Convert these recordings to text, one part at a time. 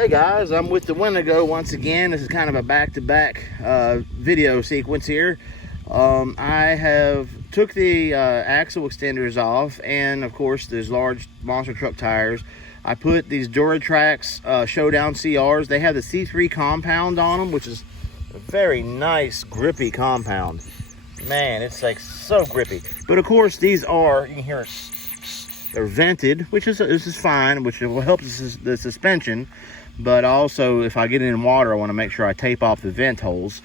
Hey guys, I'm with the Wendigo once again. This is kind of a back-to-back video sequence here. I have took the axle extenders off, and of course these large monster truck tires. I put these Duratrax Showdown CRs. They have the C3 compound on them, which is a very nice grippy compound. Man, it's like so grippy. But of course these are, you can hear they're vented, which is fine, which will help the suspension. But also, if I get in water, I want to make sure I tape off the vent holes.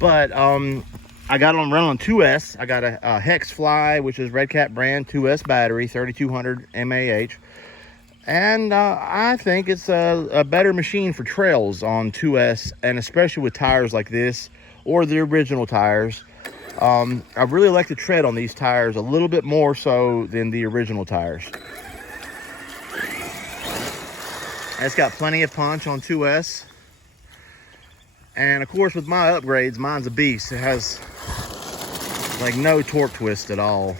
But I got them running on 2S. I got a Hex Fly, which is Redcat brand, 2S battery, 3200 mAh. And I think it's a better machine for trails on 2S, and especially with tires like this, or the original tires. I really like the tread on these tires a little bit more so than the original tires. It's got plenty of punch on 2S. And of course with my upgrades, mine's a beast. It has like no torque twist at all.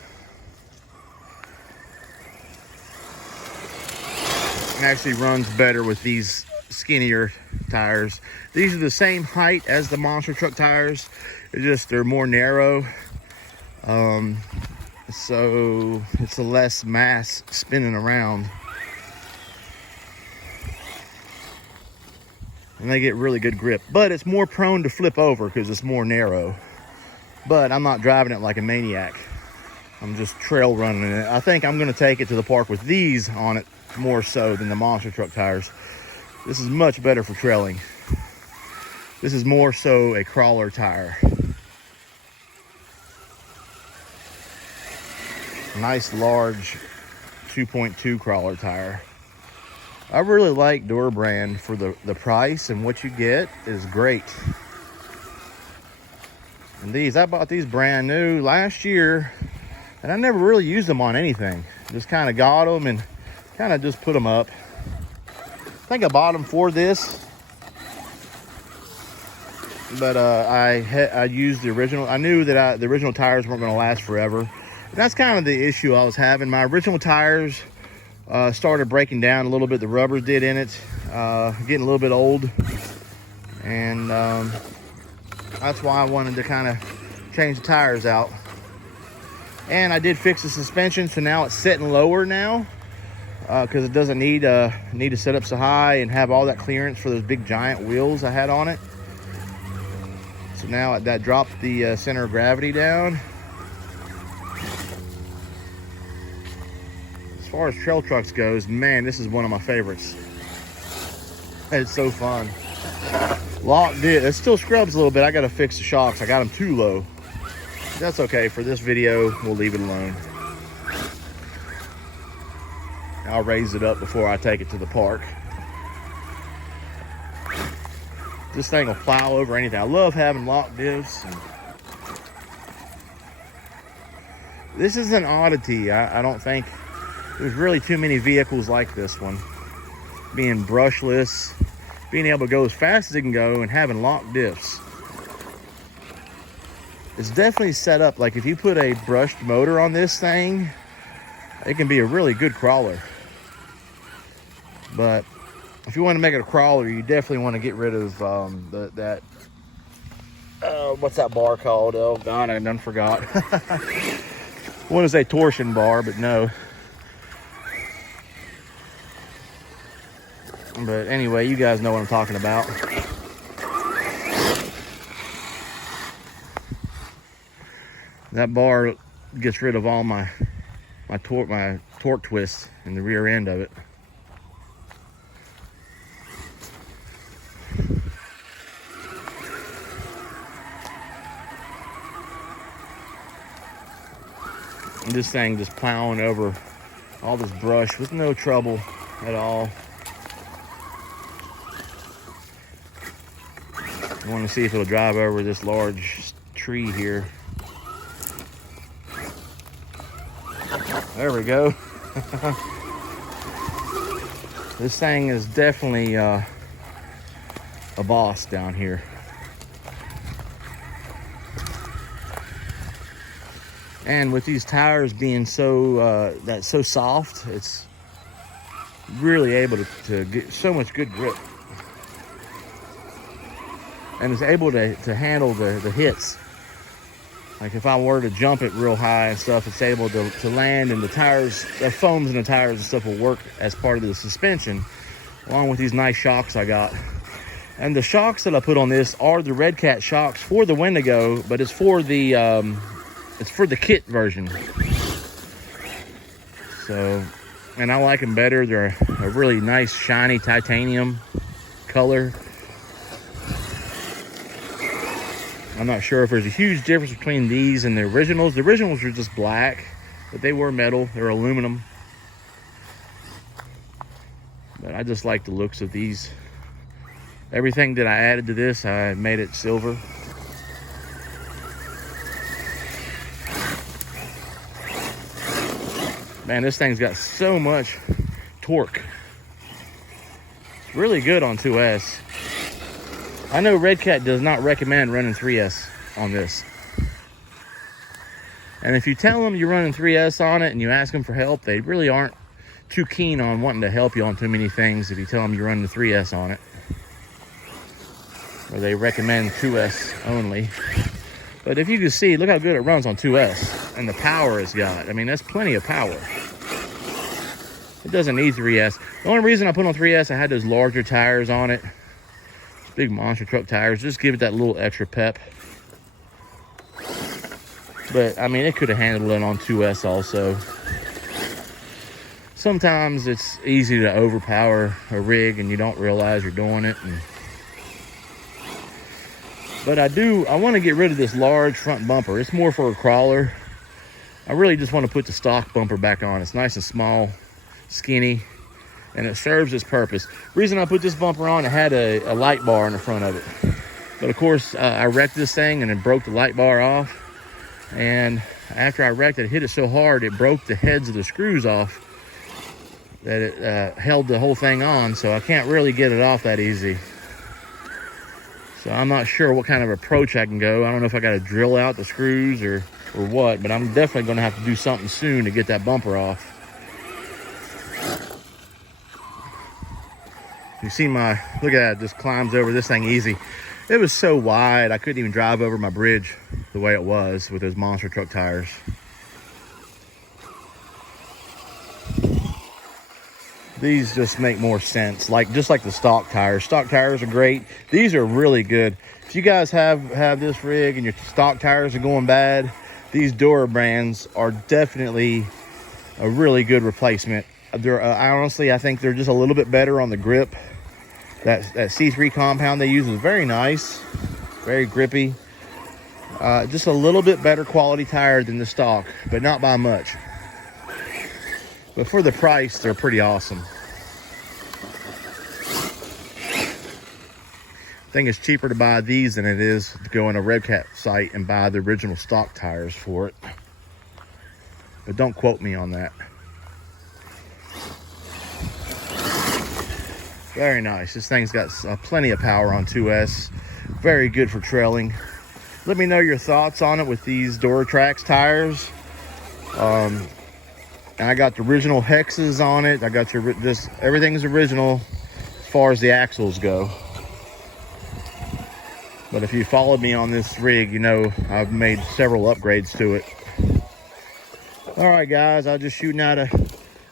It actually runs better with these skinnier tires. These are the same height as the monster truck tires. They're more narrow. So it's a less mass spinning around. And they get really good grip, but it's more prone to flip over because it's more narrow. But I'm not driving it like a maniac. I'm just trail running it. I think I'm going to take it to the park with these on it more so than the monster truck tires. This is much better for trailing. This is more so a crawler tire. Nice large 2.2 crawler tire. I really like Dura brand for the price, and what you get is great. And I bought these brand new last year, and I never really used them on anything. Just kind of got them and kind of just put them up. I think I bought them for this, but I used the original. I knew that the original tires weren't going to last forever. And that's kind of the issue I was having. My original tires started breaking down a little bit. The rubber did in it, getting a little bit old, and that's why I wanted to kind of change the tires out. And I did fix the suspension, so now it's sitting lower now because it doesn't need to set up so high and have all that clearance for those big giant wheels I had on it. So now that dropped the center of gravity down. As far as trail trucks goes, man, this is one of my favorites. It's so fun. It still scrubs a little bit. I got to fix the shocks. I got them too low. That's okay. For this video, we'll leave it alone. I'll raise it up before I take it to the park. This thing will plow over anything. I love having lock diffs. This is an oddity. I don't think there's really too many vehicles like this one. Being brushless, being able to go as fast as it can go, and having lock diffs. It's definitely set up, like if you put a brushed motor on this thing, it can be a really good crawler. But if you want to make it a crawler, you definitely want to get rid of what's that bar called? Oh God, I done forgot. I want to say torsion bar, but no. But anyway, you guys know what I'm talking about. That bar gets rid of all my torque twists in the rear end of it. And this thing just plowing over all this brush with no trouble at all. I want to see if it'll drive over this large tree here. There we go. This thing is definitely a boss down here. And with these tires being so soft, it's really able to get so much good grip. and it's able to handle the hits. Like if I were to jump it real high and stuff, it's able to land, and the tires, the foams in the tires and stuff will work as part of the suspension, along with these nice shocks I got. And the shocks that I put on this are the Redcat shocks for the Wendigo, but it's for the kit version. So, and I like them better. They're a really nice shiny titanium color. I'm not sure if there's a huge difference between these and the originals. The originals were just black, but they were metal. They're aluminum. But I just like the looks of these. Everything that I added to this, I made it silver. Man, this thing's got so much torque. It's really good on 2S. I know Redcat does not recommend running 3S on this. And if you tell them you're running 3S on it and you ask them for help, they really aren't too keen on wanting to help you on too many things if you tell them you're running the 3S on it. Or they recommend 2S only. But if you can see, look how good it runs on 2S and the power it's got. I mean, that's plenty of power. It doesn't need 3S. The only reason I put on 3S, I had those larger tires on it. Big monster truck tires, just give it that little extra pep. But I mean, it could have handled it on 2S also. Sometimes it's easy to overpower a rig and you don't realize you're doing it. But I want to get rid of this large front bumper. It's more for a crawler. I really just want to put the stock bumper back on. It's nice and small, skinny, and it serves its purpose. Reason I put this bumper on, it had a light bar in the front of it. But of course, I wrecked this thing and it broke the light bar off. And after I wrecked it, it hit it so hard, it broke the heads of the screws off that it held the whole thing on. So I can't really get it off that easy. So I'm not sure what kind of approach I can go. I don't know if I got to drill out the screws or what, but I'm definitely going to have to do something soon to get that bumper off. You see look at that, it just climbs over this thing easy. It was so wide, I couldn't even drive over my bridge the way it was with those monster truck tires. These just make more sense, just like the stock tires. Stock tires are great. These are really good. If you guys have this rig and your stock tires are going bad, these Dura brands are definitely a really good replacement. Honestly, I think they're just a little bit better on the grip. That C3 compound they use is very nice, very grippy. Just a little bit better quality tire than the stock, but not by much. But for the price, they're pretty awesome. I think it's cheaper to buy these than it is to go on a Redcat site and buy the original stock tires for it. But don't quote me on that. Very nice. This thing's got plenty of power on 2S. Very good for trailing. Let me know your thoughts on it with these Duratrax tires. And I got the original hexes on it. I got everything's original as far as the axles go. But if you followed me on this rig, you know I've made several upgrades to it. All right, guys, I was just shooting out an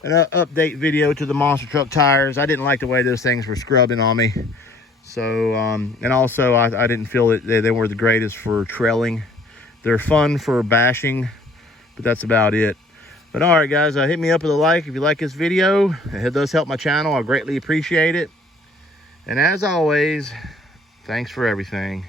update video to the monster truck tires. I didn't like the way those things were scrubbing on me. So, and also I didn't feel that they were the greatest for trailing. They're fun for bashing, but that's about it. But all right, guys, hit me up with a like if you like this video. It does help my channel. I greatly appreciate it. And as always, thanks for everything.